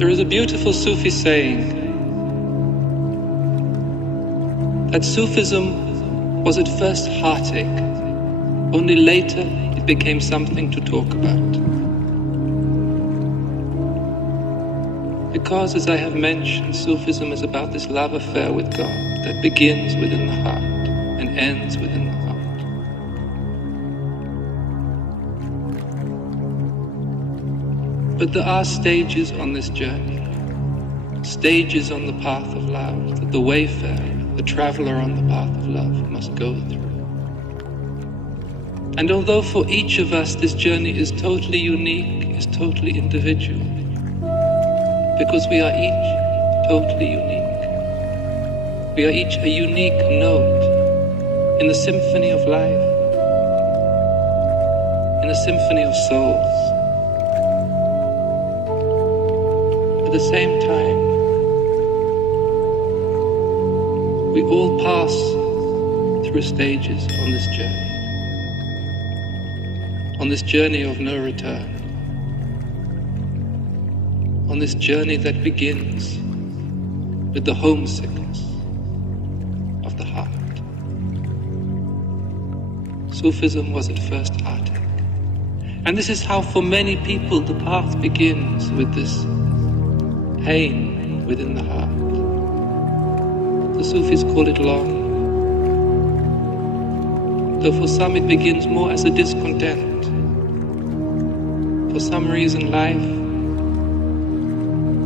There is a beautiful Sufi saying that Sufism was at first heartache, only later it became something to talk about. Because, as I have mentioned, Sufism is about this love affair with God that begins within the heart and ends within the heart. But there are stages on this journey, stages on the path of love that the wayfarer, the traveler on the path of love must go through. And although for each of us this journey is totally unique, is totally individual, because we are each totally unique. We are each a unique note in the symphony of life, in the symphony of souls. At the same time, we all pass through stages on this journey of no return, on this journey that begins with the homesickness of the heart. Sufism was at first heartache. And this is how for many people the path begins, with this pain within the heart. The Sufis call it long, though for some it begins more as a discontent. For some reason life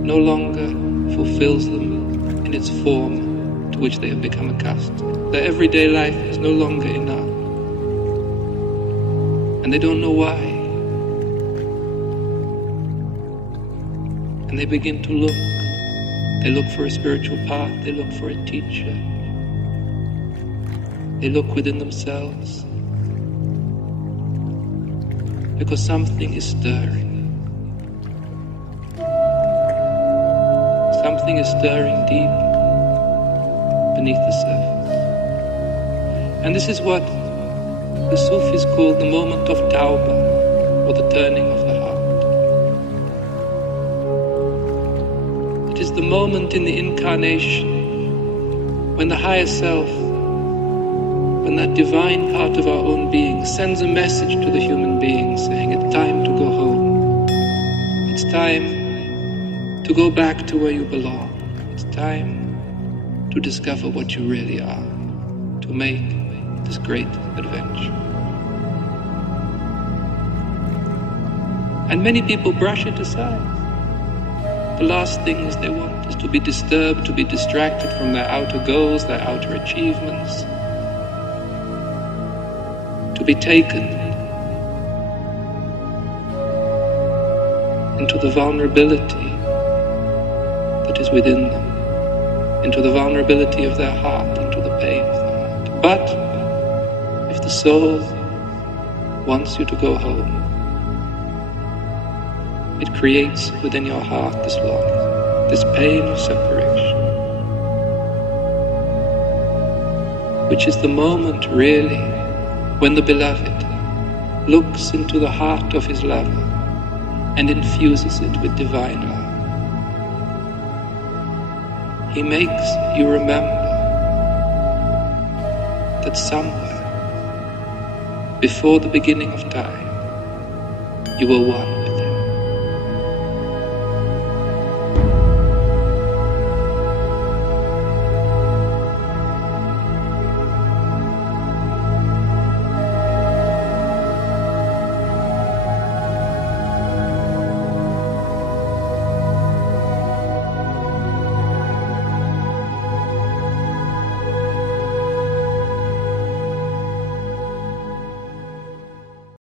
no longer fulfills them in its form to which they have become accustomed. Their everyday life is no longer enough. And they don't know why. And they begin to look. They look for a spiritual path. They look for a teacher. They look within themselves. Because something is stirring. Something is stirring deep beneath the surface. And this is what the Sufis call the moment of tawbah, or the turning of the heart. It is the moment in the incarnation when the higher self, when that divine part of our own being sends a message to the human being saying, it's time to go home. It's time to go back to where you belong. It's time to discover what you really are, to make this great adventure. And many people brush it aside. The last things they want is to be disturbed, to be distracted from their outer goals, their outer achievements, to be taken into the vulnerability that is within them, into the vulnerability of their heart, into the pain of the heart. But if the soul wants you to go home, it creates within your heart this longing, this pain of separation, which is the moment really when the beloved looks into the heart of his lover and infuses it with divine love. He makes you remember that somewhere before the beginning of time you were one.